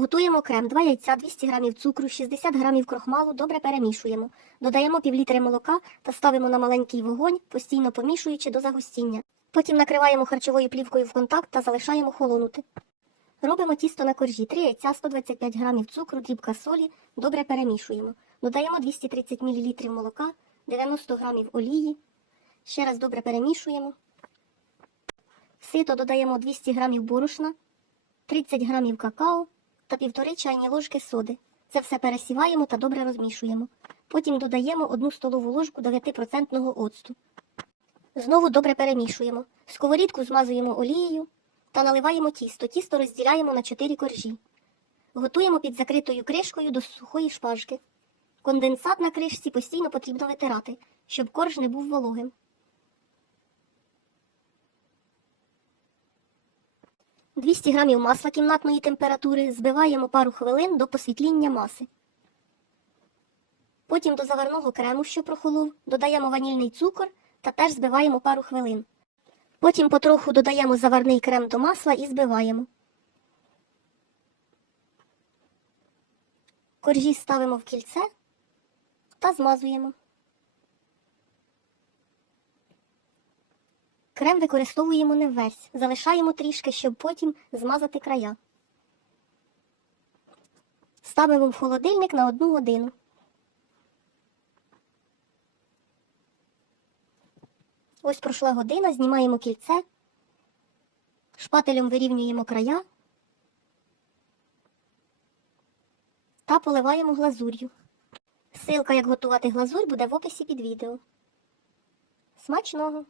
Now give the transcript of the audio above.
Готуємо крем, 2 яйця, 200 г цукру, 60 г крохмалу, добре перемішуємо. Додаємо півлітри молока та ставимо на маленький вогонь, постійно помішуючи до загустіння. Потім накриваємо харчовою плівкою в контакт та залишаємо холонути. Робимо тісто на коржі, 3 яйця, 125 г цукру, дрібка солі, добре перемішуємо. Додаємо 230 мл молока, 90 г олії. Ще раз добре перемішуємо. В сито додаємо 200 г борошна, 30 г какао та півтори чайні ложки соди. Це все пересіваємо та добре розмішуємо. Потім додаємо 1 столову ложку 9% оцту. Знову добре перемішуємо. Сковорідку змазуємо олією та наливаємо тісто. Тісто розділяємо на 4 коржі. Готуємо під закритою кришкою до сухої шпажки. Конденсат на кришці постійно потрібно витирати, щоб корж не був вологим. – 200 г масла кімнатної температури збиваємо пару хвилин до посвітління маси. Потім до заварного крему, що прохолов, додаємо ванільний цукор та теж збиваємо пару хвилин. Потім потроху додаємо заварний крем до масла і збиваємо. Коржі ставимо в кільце та змазуємо. Крем використовуємо не весь, залишаємо трішки, щоб потім змазати края. Ставимо в холодильник на одну годину. Ось пройшла година, знімаємо кільце, шпателем вирівнюємо края та поливаємо глазур'ю. Силка, як готувати глазурь, буде в описі під відео. Смачного!